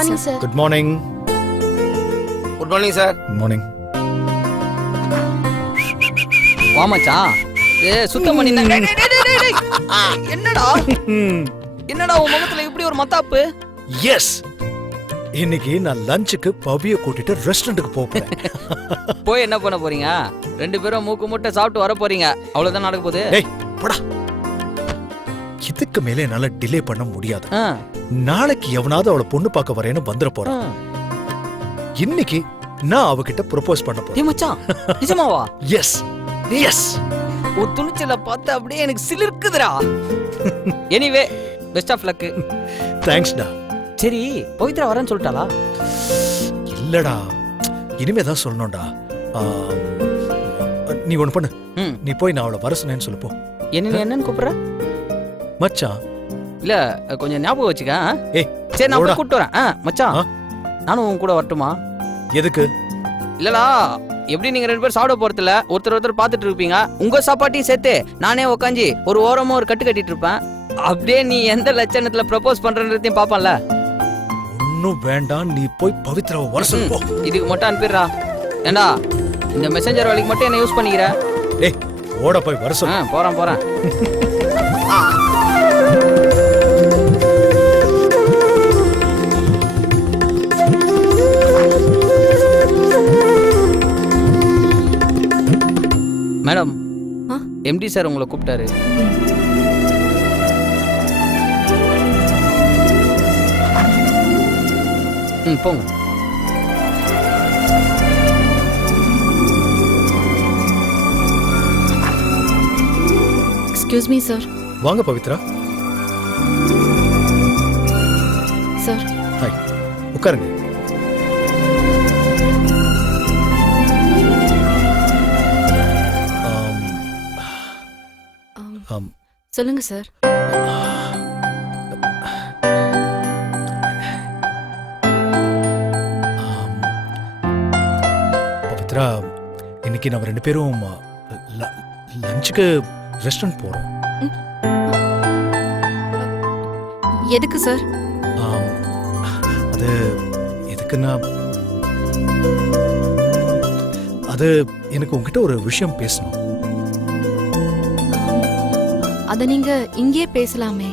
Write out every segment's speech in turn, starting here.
Morning sir. Good morning. Good morning sir. Good morning. வா மச்சான். சுத்தம் பண்ணி என்னடா என்னடா உன் முகத்துல இப்படி ஒரு மத்தாப்பு? எஸ், இன்னைக்கு நான் லஞ்சுக்கு பவிய கூட்டிட்டு ரெஸ்டாரண்ட்டுக்கு போறேன். போய் என்ன பண்ண போறீங்க? 2 பேரும் மூக்கு முட்டை சாப்பிட்டு வர போறீங்க, அவ்வளவுதான் நடக்க போகுது. டேய் போடா. இதுக்கு மேல என்னால டிலே பண்ண முடியாது. ஆ, நாளைக்கு எவனாவது அவளை பொண்ணு பார்க்க வரேன்னு வந்துட ஆ. போறான். இன்னைக்கு நான் அவகிட்ட ப்ரொபோஸ் பண்ண போறேன். டேய் மச்சான், நிஜமாவா? Yes yes. உன் துணிச்சல பார்த்து அப்படியே எனக்கு சிலிர்க்குதுடா. Anyway best of luck. Thanks டா. சரி, பவித்ரா வரேன்னு சொல்லிட்டாளா? இல்லடா, இனிமே தான் சொல்லணும்டா. நீ ஒண்ணு பண்ணு, ம். நீ போய் நான் அவளை வர சொன்னேன்னு சொல்லு போ. என்னன்னு கூப்பிடுற? மச்சான். இல்ல, கொஞ்சம் ஞாபகம் வச்சுக்க. ஏய் சரி, நான் போய் போடா. கூப்பிட்டு வரேன். மச்சான், ஆ? நானும் உன் கூட வரட்டுமா? எதுக்கு? இல்லடா, எப்படி நீங்க 2 பேரும் சாப்பிட போறதுல ஒருத்தர் பார்த்துட்டு இருப்பீங்க. உங்க சாப்பாட்டையும் சேர்த்து நானே உட்காந்து ஒரு ஓரமா ஒரு கட்டு கட்டிட்டு இருப்பேன். அப்படியே நீ எந்த லட்சணத்துல ப்ரப்போஸ் பண்றதையும் பாப்பேன்ல. ஒன்னும் வேண்டாம், நீ போய் பவித்ராவை வர சொல்லு போ. இதுக்கு மட்டும் அனுப்பிடுறா. ஏண்டா, இந்த மெசஞ்சர் வழிக்கு மட்டும் என்ன யூஸ் பண்ணிக்கிற? ஏய் ஓட போய் வர சொல்லு. போறேன். மேடம், எம்டி சார் உங்களை கூப்பிட்டாரு. போங்க. Excuse me sir. வாங்க பவித்ரா. சார். ஹாய், உட்காருங்க. சொல்லுங்க சார். பவித்ரா, இன்னைக்கு நம்ம 2 பேரும் லஞ்சுக்கு ரெஸ்டாரண்ட் போறோம். எதுக்கு சார்? அது எதுக்குன்னா, அது எனக்கு உங்ககிட்ட ஒரு விஷயம் பேசணும். அத நீங்க இங்கே பேசலாமே.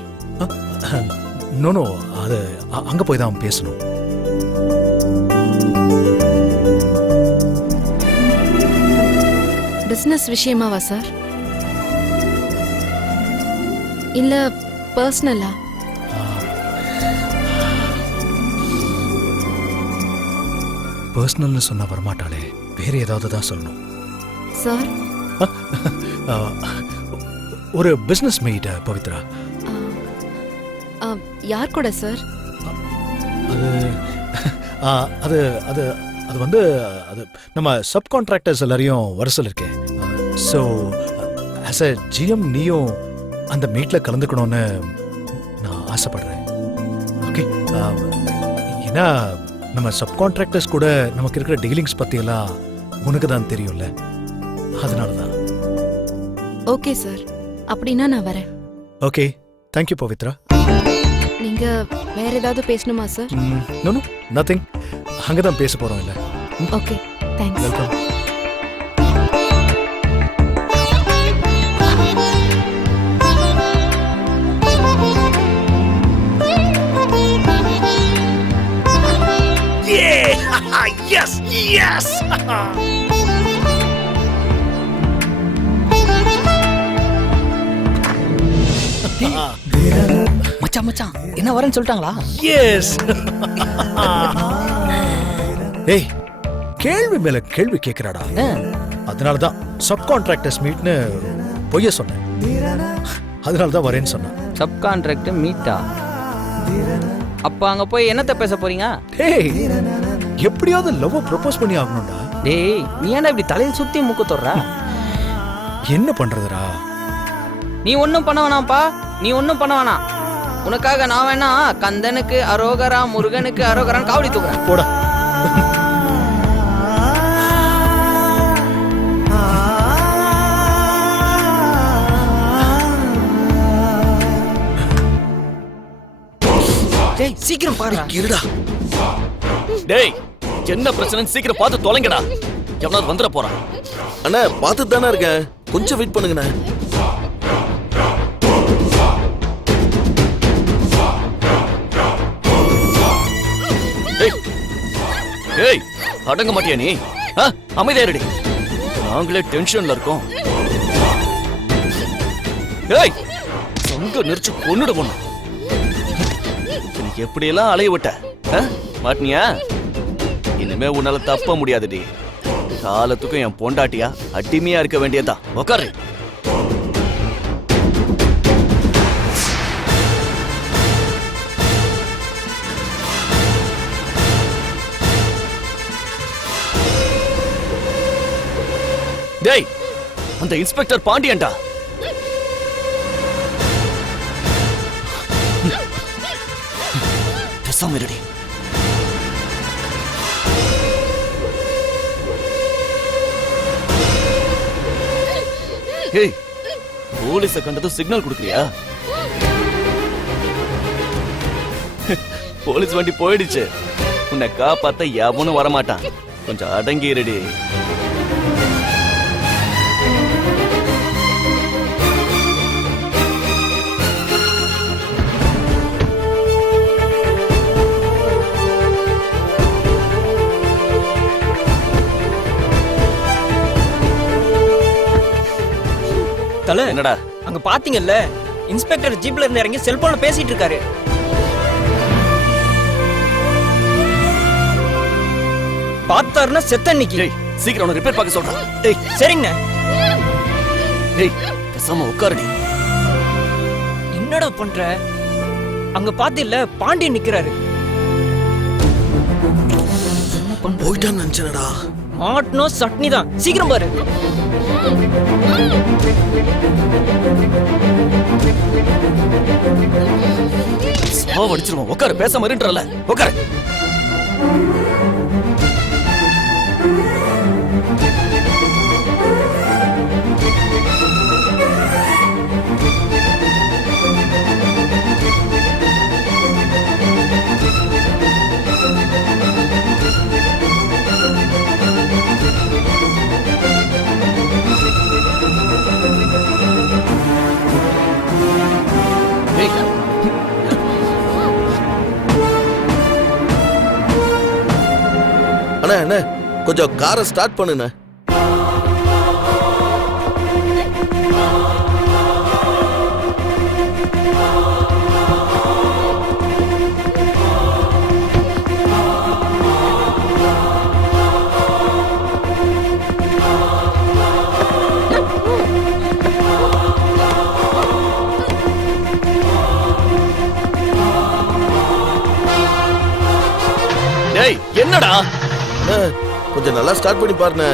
நோ, அது அங்க போய் தான் பேசணும். பிசினஸ் விஷயமாவா சார்? இல்ல பர்சனலா? பர்சனல்னு சொன்னா வரமாட்டாளே, வேற ஏதாவது தான் சொல்லணும். சார், ஒரு பிசினஸ் மீட் பவித்ரா. யார் கூட சார்? அது அது அது வந்து அது நம்ம சப் கான்ட்ராக்டர்ஸ் எல்லாரையும் வர சொல்லிருக்கேன். ஸோ ஆஸ் அ ஜிஎம் நீயும் அந்த மீட்ல கலந்துக்கணும்னு நான் ஆசைப்படுறேன். ஓகே, ஏன்னா நம்ம சப் கான்ட்ராக்டர்ஸ் கூட நமக்கு இருக்கிற டீலிங்ஸ் பத்தி எல்லாம் உனக்கு தான் தெரியும்ல, அதனால தான். ஓகே சார், அப்படின்னா நான் வரேன். Okay, thank you Pavithra. நீங்க வேற ஏதாவது பேசணுமா சார்? நோ நத்திங், அங்கதான் பேச போறோம். இல்ல, okay, thanks. Welcome. Yes, yes. மச்சான், என்ன வரேன்னு சொல்லிட்டாங்களா? எஸ். ஏய், கேள்வி மேல கேள்வி கேக்குறாடா. அதனால தான் சப் கான்ட்ராக்டர்ஸ் மீட்னு பொய்ய சொன்னேன். அதனால தான் வரேன்னு சொன்னேன். Sub contract meetha? அப்ப அங்க போய் என்னத்த பேச போறீங்க? டேய், எப்படியாவது லவ் ப்ரொபோஸ் பண்ணி ஆகணும்டா. டேய், நீ ஏன்டா இப்படி தலையில சுத்தி மூக்கு தொடுற? என்ன பண்றதுடா? நீ ஒன்னும் பண்ண வேணாம்ப்பா, நீ ஒன்னும் பண்ண வேணாம். உனக்காக நான் வேணா கந்தனுக்கு அரோகரா, முருகனுக்கு அரோகரான்னு காவடி தூக்குறேன். போடா. டேய், சீக்கிரம் பாரு. இருடா. டேய் என்ன பிரச்சனை சீக்கிரம் பார்த்து தொலைங்கடா. எவனாவது வந்துட போறான். அண்ணா பார்த்துட்டு தானே இருக்கேன், கொஞ்சம் வெயிட் பண்ணுங்கண்ணே. ஏய் அடங்க மாட்டியா நீ? அமைதியாரடி, நாங்களே டென்ஷன்ல இருக்கோம். ஏய் சொங்க நெரிச்சு கொன்னுட பொண்ணு. எப்படியெல்லாம் அலைய விட்ட மாட்டினியா? இனிமே உன்னால தப்ப முடியாதுடி. காலத்துக்கும் என் பொண்டாட்டியா அடிமையா இருக்க வேண்டியதான். உக்காரு. டேய் அந்த இன்ஸ்பெக்டர் பாண்டியன்டா. பேசாம இருடி. ஏய் போலீஸ கண்டதும் சிக்னல் கொடுக்கறியா? போலீஸ் வண்டி போயிடுச்சு. உன்னை காப்பாத்த எவனும் வரமாட்டான். கொஞ்சம் அடங்கி இருடி. தல என்னடா அங்க பாத்தீங்கல்ல, இன்ஸ்பெக்டர் ஜீப்ல இருந்து இறங்கி செல்போன்ல பேசிட்டு இருக்காரு. பார்த்தாருன்னா செத்த அன்னைக்கு. ஏய் சீக்கிரம் அவனை ரிப்பேர் பார்க்க சொல்றான். ஏய் சரிங்க. ஏய் பேசாம உட்காருடி. என்னடா பண்ற? அங்க பாத்தில்ல பாண்டியன் நிக்கிறாரு. போயிட்டான்னு நினைச்சேனடா. மாட்டணும் சட்னி தான். சீக்கிரம் பாரு. சாவடிச்சிருவோம். உட்காரு, பேசாம இருன்றல. உட்காரு. அண்ணா அண்ணா கொஞ்சம் காரை ஸ்டார்ட் பண்ணுண்ணே. டேய் என்னடா? கொஞ்சம் நல்லா ஸ்டார்ட் பண்ணி பாருண்ணே.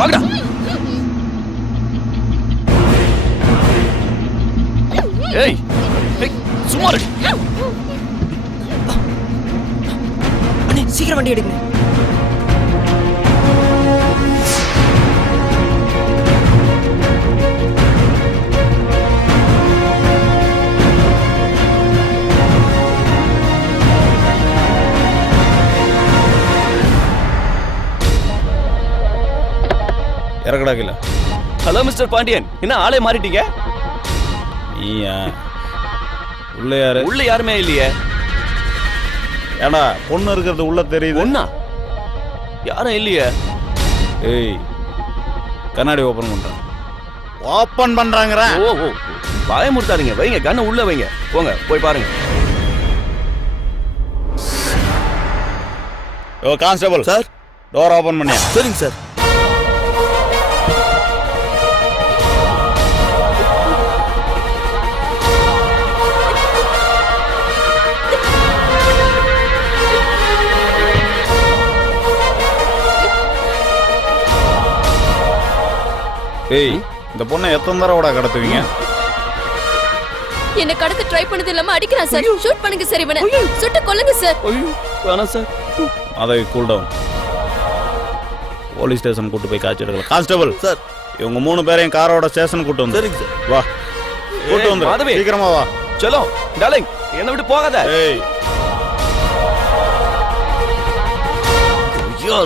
வாங்கடா. ஏய் சும்மா இரு. அண்ணே சீக்கிரம் வண்டி எடுங்க. இறக்கடா கீழே. ஹலோ மிஸ்டர் பாண்டியன், என்ன ஆளே மாறிட்டீங்க? நீயா? உள்ள யாரு? உள்ள யாருமே இல்லையே. ஏடா பொண்ணு இருக்கிறது உள்ள தெரியுது. ஒண்ணா யாரும் இல்லையே. ஏய் கண்ணாடி ஓபன் பண்றேன். ஓபன் பண்றாங்கற. ஓ ஓ பயமுறுத்தாதீங்க. வைங்க கண்ணை உள்ள வைங்க. போங்க போய் பாருங்க. ஓ கான்ஸ்டபிள் சார், டோர் ஓபன் பண்ணியா? சரிங்க சார். ஏய் இந்த பொண்ணை எத்தனை தடவை கடத்துவீங்க? என்ன கடத்த ட்ரை பண்ணது இல்லாம அடிக்கிறான் சார். ஷூட் பண்ணுங்க சார், இவனை சுட்டு கொல்லுங்க சார். ஐயோ வேணாம் சார். அதை கூல் டவுன். போலீஸ் ஸ்டேஷன் கூட்டு போய் காய்ச்சி எடுக்கலாம். Constable sir. இவங்க 3 பேரையும் காரோட ஸ்டேஷன் கூட்டு வந்து. சரிங்க சார். வா கூட்டு வந்து மாதவி. சீக்கிரமா வா. சலோ டார்லிங், என்ன விட்டு போகாத. ஏய் ஐயோ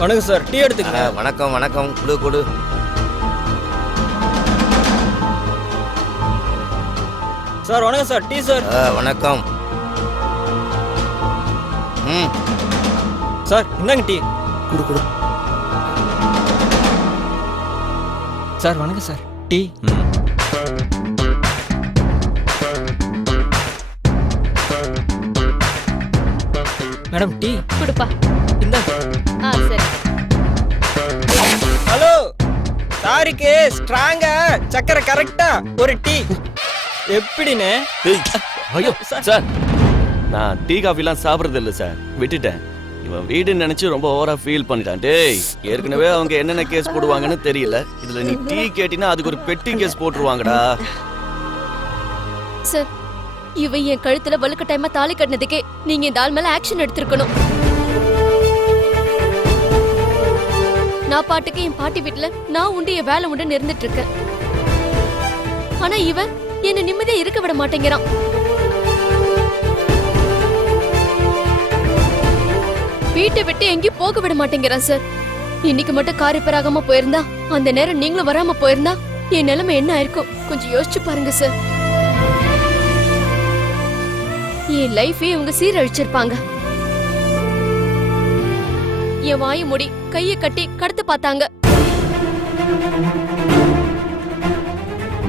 வணக்கம் சார், டீ எடுத்துக்கங்க. வணக்கம் வணக்கம். கொடு கொடு. சார் வணக்கம் சார், டீ சார். வணக்கம். ம் சார் இந்தாங்க டீ. குடு குடு. சார் வணக்கம் சார், டீ. மேடம் டீ கொடுப்பா. இந்தாங்க. சரி. ஹலோ சாருக்கு ஸ்ட்ராங்கா சக்கரை கரெக்டா ஒரு டீ எப்படின்னு? ஏய் ஐயோ சார், நான் டீ காஃபிலாம் சாப்பிட்றது இல்லை சார், விட்டுட்டேன். இவன் வீடுன்னு நினைச்சு ரொம்ப ஓவரா ஃபீல் பண்ணிட்டான். டேய் ஏற்கனவே அவங்க என்னென்ன கேஸ் போடுவாங்கன்னு தெரியல, இதுல நீ டீ கேட்டினா அதுக்கு ஒரு பெட்டி கேஸ் போட்டுருவாங்கடா. சார், இவன் என் கழுத்துல வலுக்கட்டாயமா தாலி கட்டினதுக்கே நீங்க இந்த ஆள் மேல ஆக்ஷன் எடுத்திருக்கணும். நான் பாட்டுக்கு என் பாட்டி வீட்டுல நான் உண்டு என் வேலை உண்டு இருந்துட்டு இருக்கேன். ஆனா இவன் என்ன நிம்மதியா இருக்க விட மாட்டேங்கிறான். வீட்டை விட்டு எங்கேயும் போக விட மாட்டேங்கிறான் சார். இன்னைக்கு மட்டும் கார் ரிப்பேர் ஆகாம போயிருந்தா, அந்த நேரம் நீங்களும் வராம போயிருந்தா என் நிலைமை என்ன ஆயிருக்கும் கொஞ்சம் யோசிச்சு பாருங்க சார். என் லைஃபே இவங்க சீரழிச்சிருப்பாங்க. என் வாயை மூடி கையை கட்டி கடத்த பார்த்தாங்க.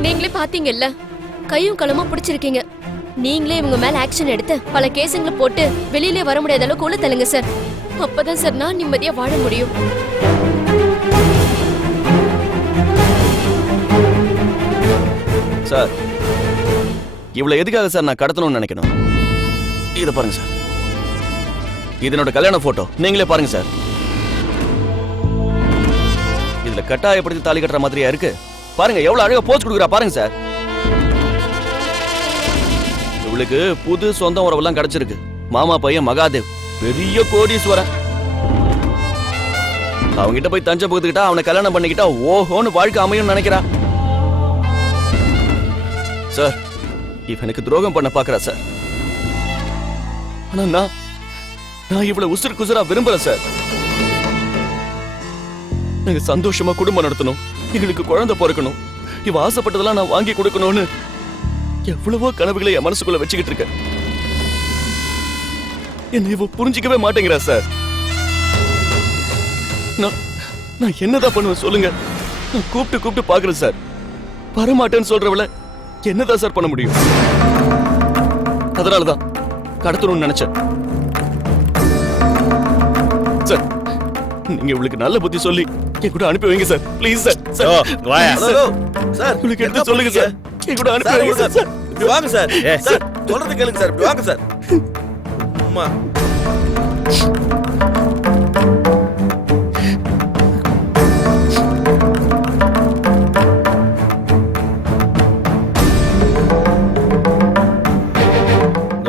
நீங்களே பாத்தீங்கல்ல, கையும் களமா பிடிச்சிருக்கீங்க. நீங்களே இவங்க மேல ஆக்ஷன் எடுத்து பல கேஸுங்களை போட்டு வெளியிலே வர முடியாத அளவுக்கு உள்ள தள்ளுங்க சார். அப்பதான் சார் நான் நிம்மதியா வாழ முடியும். சார் இவ்வளவு எதுக்காக சார் நான் கடத்தணும்னு நினைக்கணும்? இதை பாருங்க சார், இது என்னோட கல்யாண போட்டோ, நீங்களே பாருங்க சார். இதுல கட்டாயப்படுத்தி தாலி கட்டுற மாதிரியா இருக்கு. பாருங்க எவ்வளவு அழகா போஸ் கொடுக்குறா பாருங்க சார். இவளுக்கு புது சொந்த உறவெல்லாம் கிடைச்சிருக்கு. மாமா பையன் மகாதேவ் பெரிய கோடீஸ்வரன். அவங்கிட்ட போய் தஞ்சை புகுத்துக்கிட்டா, அவனை கல்யாணம் பண்ணிக்கிட்டா ஓஹோன்னு வாழ்க்கை அமையும் நினைக்கிறா. சார் இவனுக்கு துரோகம் பண்ண பாக்குறா சார். ஆனா நான் இவ்வளவு உசுறு குசுரா விரும்புறேன் சார். நாங்க சந்தோஷமா குடும்பம் நடத்தணும், எங்களுக்கு குழந்தை பிறக்கணும், இவ ஆசைப்பட்டதெல்லாம் நான் வாங்கி கொடுக்கணும்னு எவ்வளவோ கனவுகளை என் மனசுக்குள்ள வச்சுக்கிட்டு இருக்கேன். என்ன இவ புரிஞ்சிக்கவே மாட்டேங்கிறா சார். நான் என்னதான் பண்ணுவேன் சொல்லுங்க? நான் கூப்பிட்டு பாக்குறேன் சார். வரமாட்டேன்னு சொல்றவள என்னதான் சார் பண்ண முடியும்? அதனாலதான் கடத்தணும்னு நினைச்சேன் சார். நீங்க இவளுக்கு நல்ல புத்தி சொல்லி என் கூட அனுப்பி வைங்க sir, please sir. Hello sir, இவளுக்கு எடுத்து சொல்லுங்க சார், என் கூட அனுப்பி வைங்க சார். சார் இப்படி வாங்க சார். சார் சொல்றது கேளுங்க சார், இப்படி வாங்க சார். அம்மா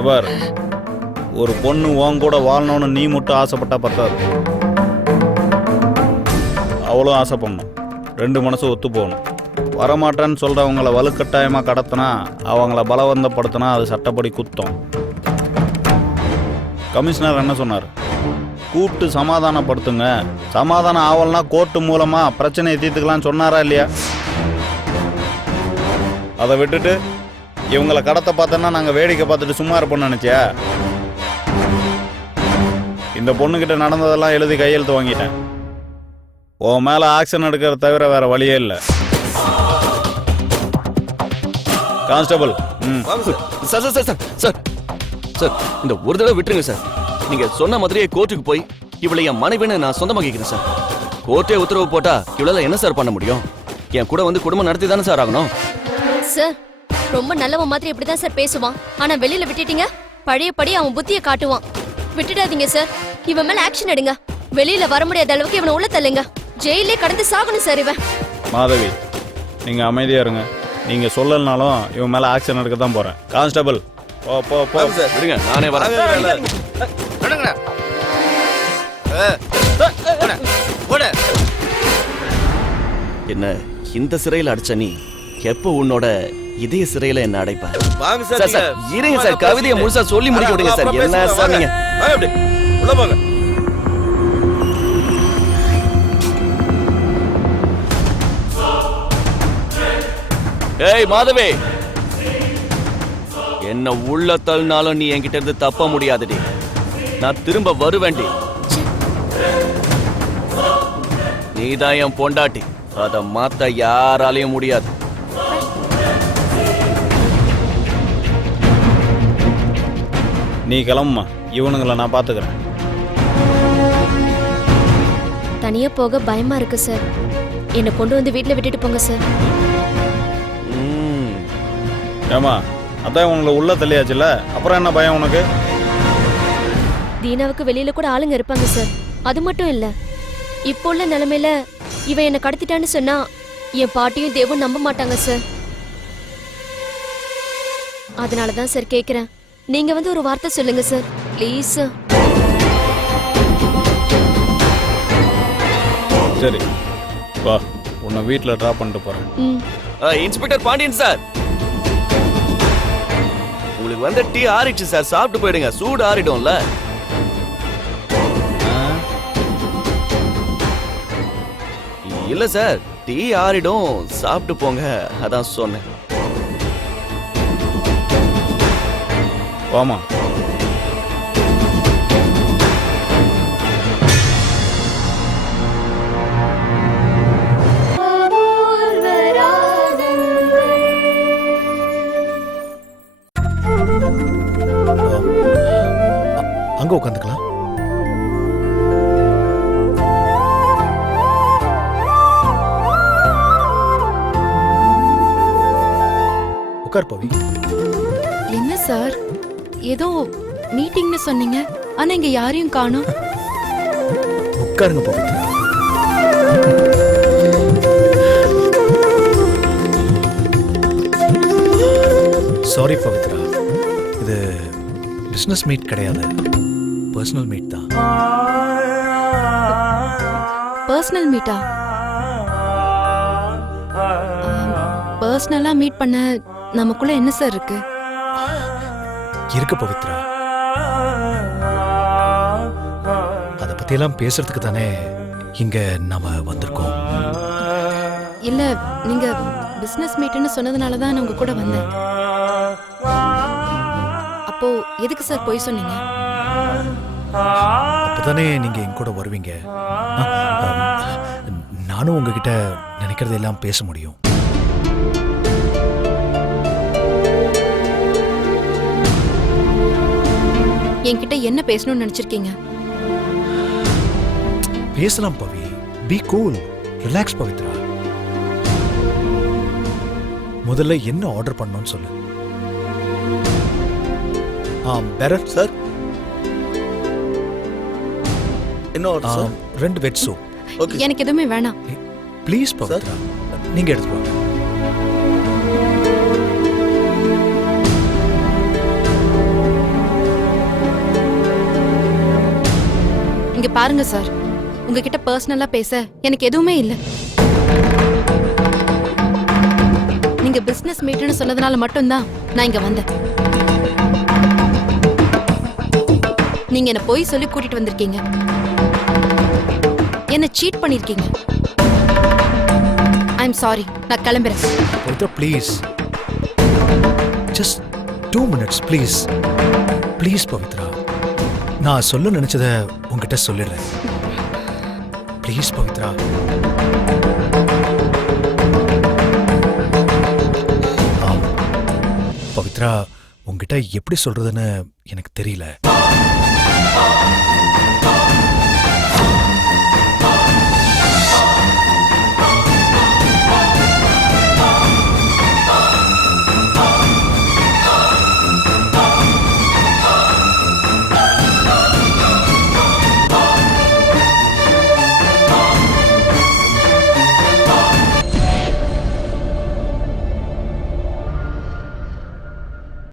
பார், ஒரு பொண்ணு உன் கூட வாழணும்னு நீ மட்டும் ஆசைப்பட்டா பத்தாது, அவளும் ஆசைப்படணும். 2 மனசு ஒத்து போகணும். வரமாட்டேன்னு சொல்றவங்கள வலுக்கட்டாயமா கடத்தினா, அவங்கள பலவந்தப்படுத்தினா அது சட்டப்படி குத்தம். கமிஷனர் என்ன சொன்னார்? கூப்பிட்டு சமாதானப்படுத்துங்க, சமாதானம் ஆவல்னா கோர்ட்டு மூலமா பிரச்சனையை தீர்த்துக்கலாம்னு சொன்னாரா இல்லையா? அதை விட்டுட்டு இவங்களை கடத்த பார்த்தோன்னா நாங்கள் வேடிக்கை பார்த்துட்டு சும்மா இருப்போம்னு நினச்சியா? இந்த பொண்ணுக்கிட்ட நடந்ததெல்லாம் எழுதி கையெழுத்து வாங்கிட்டேன். உன் மேலே ஆக்ஷன் எடுக்கிறத தவிர வேற வழியே இல்லை. Constable. Sir sir sir sir sir இந்த ஒரு தடவை விட்டுருங்க சார். நீங்க சொன்ன மாதிரியே கோர்ட்டுக்கு போய் இவளை என் மனைவின்னு நான் சொந்தமாக்கிக்கிறேன் சார். கோர்ட்டே உத்தரவு போட்டா இவ்வளவு என்ன சார் பண்ண முடியும்? என் கூட வந்து குடும்பம் நடத்தி தானே சார் ஆகணும். சார் ரொம்ப நல்லவன் மாதிரி இப்படிதான் சார் பேசுவான். ஆனா வெளியில விட்டுட்டீங்க, பழையபடி அவன் புத்தியை காட்டுவான். விட்டுடாதீங்க சார், இவன் மேல ஆக்ஷன் எடுங்க. வெளியில வர முடியாத அளவுக்கு இவனை உள்ள தள்ளுங்க. ஜெயிலே கடந்து சாகணும் சார் இவன். மாதவி, நீங்க அமைதியா இருங்க. நீங்க சொல்லலனாலும் இவன் மேல ஆக்ஷன் எடுக்க தான் போறேன். கான்ஸ்டபிள், போ போ போ. வாங்க சார். விடுங்க, நானே வரேன். நடங்கண்ணா. போடு. என்ன இந்த சிறையில அடிச்ச நீ எப்போ உன்னோட இதய சிறையில என்ன அடைப்ப? வாங்க சார். சார், சார், இருங்க சார், கவிதையை முழுசா சொல்லி முடிக்க விடுங்க சார். என்ன சார் நீங்க? வாங்க அப்படி. உள்ள போங்க. ஏய் மாதவே, என்ன உள்ள தள்ளினாலும் நீ என்கிட்ட இருந்து தப்ப முடியாதுடி. நான் திரும்ப வருவேண்டி. நீதான் என் பொண்டாட்டி, அதை மாத்த யாராலையும் முடியாது. நீ கிளம்புமா, இவனுங்களை நான் பாத்துக்கிறேன். தனியா போக பயமா இருக்கு சார். என்னை கொண்டு வந்து வீட்டுல விட்டுட்டு போங்க சார். ம், ஏமா, அதான் உங்களை உள்ள தள்ளியாச்சுல, அப்புறம் என்ன பயம் உனக்கு? தீனாவுக்கு வெளியில கூட ஆளுங்க இருப்பாங்க சார். அது மட்டும் இல்ல, இப்போ உள்ள நிலைமையில இவன் என்னை கடத்திட்டான்னு சொன்னா என் பாட்டியும் தேவும் நம்ப மாட்டாங்க சார். அதனாலதான் சார் கேக்குறேன், நீங்க வந்து ஒரு வார்த்தை சொல்லுங்க சார், ப்ளீஸ் சார். சரி வா, உன்னை வீட்டில் ட்ராப் பண்ணிட்டு போறேன். ம். இன்ஸ்பெக்டர் பாண்டியன் சார், உங்களுக்கு வந்து டீ ஆறிடுச்சு சார், சாப்பிட்டு போயிடுங்க. சூடு ஆறிடும்ல. இல்ல சார், டீ ஆறிடும், சாப்பிட்டு போங்க, அதான் சொன்னேன். வாமா. அங்க உட்காந்துக்கலாம். உட்கார் பவி. என்ன சார், ஏதோ மீட்டிங்னு சொன்னீங்க, ஆனா இங்க யாரையும் காணோம். உட்காருங்க பவித்ரா. சாரி பவித்ரா, இது பிசினஸ் மீட் கிடையாது, பர்சனல் மீட் தான். பர்சனல் மீட்டா? பர்சனலா மீட் பண்ண நமக்குள்ள என்ன சார் இருக்கு? இருக்கு பவித்ரா, அத பத்தி எல்லாம் பேசுறதுக்கு தானே இங்க நாம வந்திருக்கோம். இல்ல, நீங்க பிசினஸ் மீட்னு சொன்னதுனால தான் நான் உங்க கூட வந்தேன். அப்போ எதுக்கு சார் போய் சொன்னீங்க? அப்பதானே நீங்க என் கூட வருவீங்க. நானும் உங்ககிட்ட நினைக்கிறதெல்லாம் பேச முடியும். என்கிட்ட என்ன பேசணும்னு நினைச்சிருக்கீங்க? பேசலாம் பவி, பி கூல், ரிலாக்ஸ் பவித்ரா. முதல்ல என்ன ஆர்டர் பண்ணணும்னு சொல்லு. பெரர் சார் என்ன ஆர்டர் சார்? 2 வெட் சூப். ஓகே. எனக்கு எதுவுமே வேணாம். ப்ளீஸ் பவித்ரா, நீங்க எடுத்துட்டு வாங்க. இங்க பாருங்க சார், உங்ககிட்ட பர்சனலா பேச எனக்கு எதுவுமே இல்ல. நீங்க பிசினஸ் மீட்னு சொன்னதுனால மட்டும்தான் நான் இங்க வந்தேன். நீங்க என்ன பொய் சொல்லி கூட்டிட்டு வந்திருக்கீங்க, என்ன சீட் பண்ணிருக்கீங்க. ஐ எம் சாரி, நான் கிளம்புறேன். Pavithra please, just 2 minutes please. Please Pavithra, நான் சொல்ல நினைச்சத உங்ககிட்ட சொல்லிடுறேன். ப்ளீஸ் பவித்ரா. பவித்ரா, உங்ககிட்ட எப்படி சொல்றதுன்னு எனக்கு தெரியல.